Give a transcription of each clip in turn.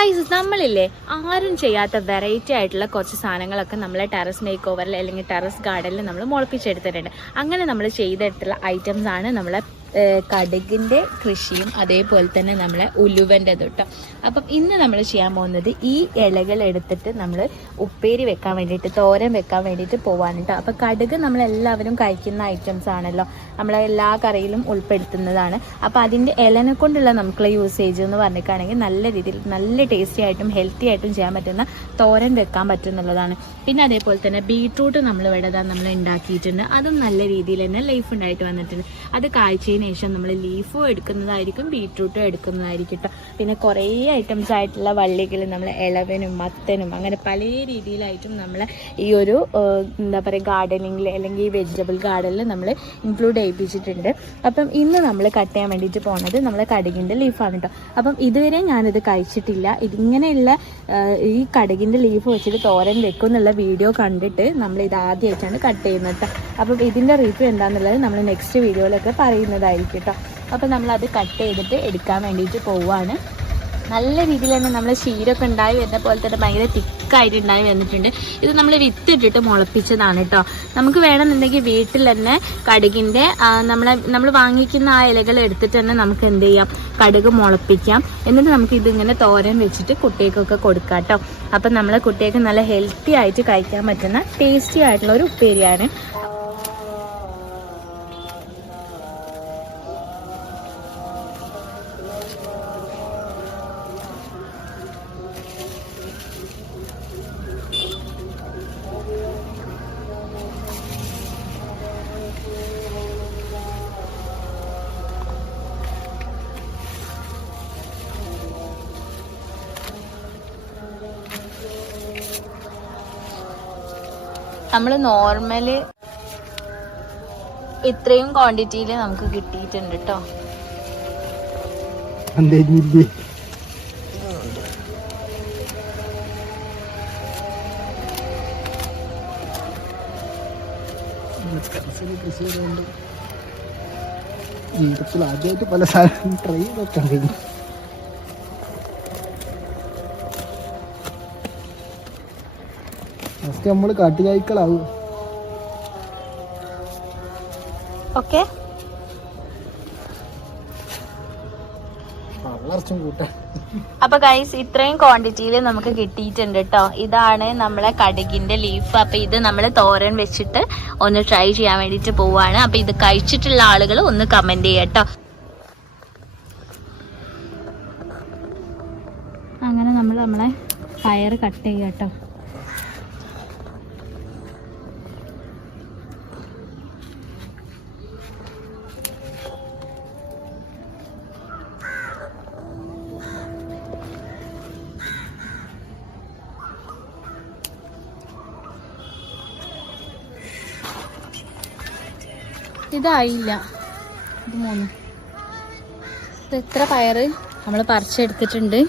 Guys നമ്മളില്ലേ ആരും ചെയ്യാത്ത variety ആയിട്ടുള്ള കുറച്ച് സാധനങ്ങളൊക്കെ നമ്മളെ ടെറസ് മേക്ക് ഓവറിൽ അല്ലെങ്കിൽ ടെറസ് ഗാർഡനിൽ നമ്മൾ മുളപ്പിച്ചെടുത്തിട്ടുണ്ട്. അങ്ങനെ നമ്മൾ ചെയ്തെടുത്തുള്ള ഐറ്റംസ് ആണ് നമ്മളെ കടുകിന്റെ കൃഷിയും അതേപോലെ തന്നെ നമ്മളെ ഉലുവന്റെ തൊട്ടോ അപ്പം ഇന്ന് നമ്മൾ ചെയ്യാൻ പോകുന്നത് ഈ ഇലകൾ എടുത്തിട്ട് നമ്മൾ ഉപ്പേരി വെക്കാൻ വേണ്ടിയിട്ട് തോരൻ വെക്കാൻ വേണ്ടിയിട്ട് പോകാൻ കേട്ടോ അപ്പം കടുക് നമ്മളെല്ലാവരും കഴിക്കുന്ന ഐറ്റംസ് ആണല്ലോ. നമ്മളെ എല്ലാ കറിയിലും ഉൾപ്പെടുത്തുന്നതാണ്. അപ്പോൾ അതിന്റെ ഇലനെ കൊണ്ടുള്ള നമുക്കുള്ള യൂസേജ് എന്ന് പറഞ്ഞിട്ടാണെങ്കിൽ നല്ല രീതിയിൽ നല്ല ടേസ്റ്റി ആയിട്ടും ഹെൽത്തി ആയിട്ടും ചെയ്യാൻ പറ്റുന്ന തോരൻ വെക്കാൻ പറ്റുന്നുള്ളതാണ്. പിന്നെ അതേപോലെ തന്നെ ബീട്രൂട്ട് നമ്മൾ ഇവിടെ നമ്മൾ ഉണ്ടാക്കിയിട്ടുണ്ട്. അതും നല്ല രീതിയിൽ തന്നെ ലൈഫ് ഉണ്ടായിട്ട് വന്നിട്ടുണ്ട്. അത് കാഴ്ചയിൽ ശേഷം നമ്മൾ ലീഫും എടുക്കുന്നതായിരിക്കും ബീട്രൂട്ടും എടുക്കുന്നതായിരിക്കും കേട്ടോ പിന്നെ കുറേ ഐറ്റംസ് ആയിട്ടുള്ള വള്ളികൾ നമ്മൾ ഇളവനും മത്തനും അങ്ങനെ പല രീതിയിലായിട്ടും നമ്മൾ ഈ ഒരു എന്താ പറയുക ഗാർഡനിങ്ങിൽ അല്ലെങ്കിൽ ഈ വെജിറ്റബിൾ ഗാർഡനിൽ നമ്മൾ ഇൻക്ലൂഡ് ചെയ്യിപ്പിച്ചിട്ടുണ്ട്. അപ്പം ഇന്ന് നമ്മൾ കട്ട് ചെയ്യാൻ വേണ്ടിയിട്ട് പോകുന്നത് നമ്മളെ കടുകിന്റെ ലീഫാണ് കേട്ടോ അപ്പം ഇതുവരെ ഞാനിത് കഴിച്ചിട്ടില്ല. ഇതിങ്ങനെയുള്ള ഈ കടുകിന്റെ ലീഫ് വെച്ചിട്ട് തോരൻ വെക്കും എന്നുള്ള വീഡിയോ കണ്ടിട്ട് നമ്മൾ ഇത് ആദ്യമായിട്ടാണ് കട്ട് ചെയ്യുന്നത് കേട്ടോ അപ്പം ഇതിന്റെ റിവ്യൂ എന്താണെന്നുള്ളത് നമ്മൾ നെക്സ്റ്റ് വീഡിയോയിലൊക്കെ പറയുന്നതായിരിക്കും കേട്ടോ അപ്പം നമ്മളത് കട്ട് ചെയ്തിട്ട് എടുക്കാൻ വേണ്ടിയിട്ട് പോവുകയാണ് നല്ല രീതിയിൽ തന്നെ നമ്മൾ ക്ഷീരമൊക്കെ ഉണ്ടായി വരുന്ന പോലെ തന്നെ ഭയങ്കര തിക്കായിട്ട് ഉണ്ടായി വന്നിട്ടുണ്ട്. ഇത് നമ്മൾ വിത്തിട്ടിട്ട് മുളപ്പിച്ചതാണ് കേട്ടോ നമുക്ക് വേണമെന്നുണ്ടെങ്കിൽ വീട്ടിൽ തന്നെ കടുകിന്റെ നമ്മളെ നമ്മൾ വാങ്ങിക്കുന്ന ആ ഇലകൾ എടുത്തിട്ട് തന്നെ നമുക്ക് എന്ത് ചെയ്യാം? കടുക് മുളപ്പിക്കാം. എന്നിട്ട് നമുക്ക് ഇതിങ്ങനെ തോരൻ വെച്ചിട്ട് കുട്ടികൾക്കൊക്കെ കൊടുക്കാം കേട്ടോ അപ്പം നമ്മളെ കുട്ടികൾക്ക് നല്ല ഹെൽത്തി ആയിട്ട് കഴിക്കാൻ പറ്റുന്ന ടേസ്റ്റി ആയിട്ടുള്ള ഒരു ഉപ്പേരിയാണ് നമ്മൾ നോർമൽ ഇത്രയും ക്വാണ്ടിറ്റിയിൽ നമുക്ക് കിട്ടിയിട്ടുണ്ട് കേട്ടോ ജീവിതത്തിൽ ആദ്യമായിട്ട് പല സാധനം ട്രൈ നോക്കാൻ കഴിഞ്ഞു ഫസ്റ്റ് നമ്മൾ കാട്ടുചായ്ക്കളാവും ഓക്കെ അപ്പൊ ഗൈസ് ഇത്രയും ക്വാണ്ടിറ്റിയിൽ നമുക്ക് കിട്ടിയിട്ടുണ്ട് കേട്ടോ ഇതാണ് നമ്മളെ കടുകിന്റെ ലീഫ് അപ്പൊ ഇത് നമ്മൾ തോരൻ വെച്ചിട്ട് ഒന്ന് ട്രൈ ചെയ്യാൻ വേണ്ടിട്ട് പോവാണ്. അപ്പൊ ഇത് കഴിച്ചിട്ടുള്ള ആളുകൾ ഒന്ന് കമന്റ് ചെയ്യട്ടോ അങ്ങനെ നമ്മൾ നമ്മളെ പയർ കട്ട് ചെയ്യുക ഇതായില്ല. ഇത് മൂന്ന്. ഇത് എത്ര പയറ് നമ്മൾ പറിച്ചെടുത്തിട്ടുണ്ട്.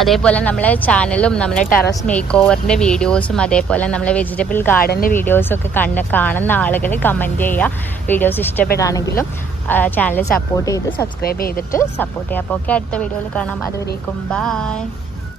അതേപോലെ നമ്മളെ ചാനലും നമ്മളെ ടെറസ് മേക്ക് ഓവറിന്റെ വീഡിയോസും അതേപോലെ നമ്മളെ വെജിറ്റബിൾ ഗാർഡന്റെ വീഡിയോസും ഒക്കെ കണ്ട് കാണുന്ന ആളുകൾ കമന്റ് ചെയ്യുക. വീഡിയോസ് ഇഷ്ടപ്പെടാണെങ്കിലും ചാനൽ സപ്പോർട്ട് ചെയ്ത് സബ്സ്ക്രൈബ് ചെയ്തിട്ട് സപ്പോർട്ട് ചെയ്യുക. അപ്പോൾ ഓക്കെ അടുത്ത വീഡിയോയിൽ കാണാം. അതുവരേക്കും ബൈ.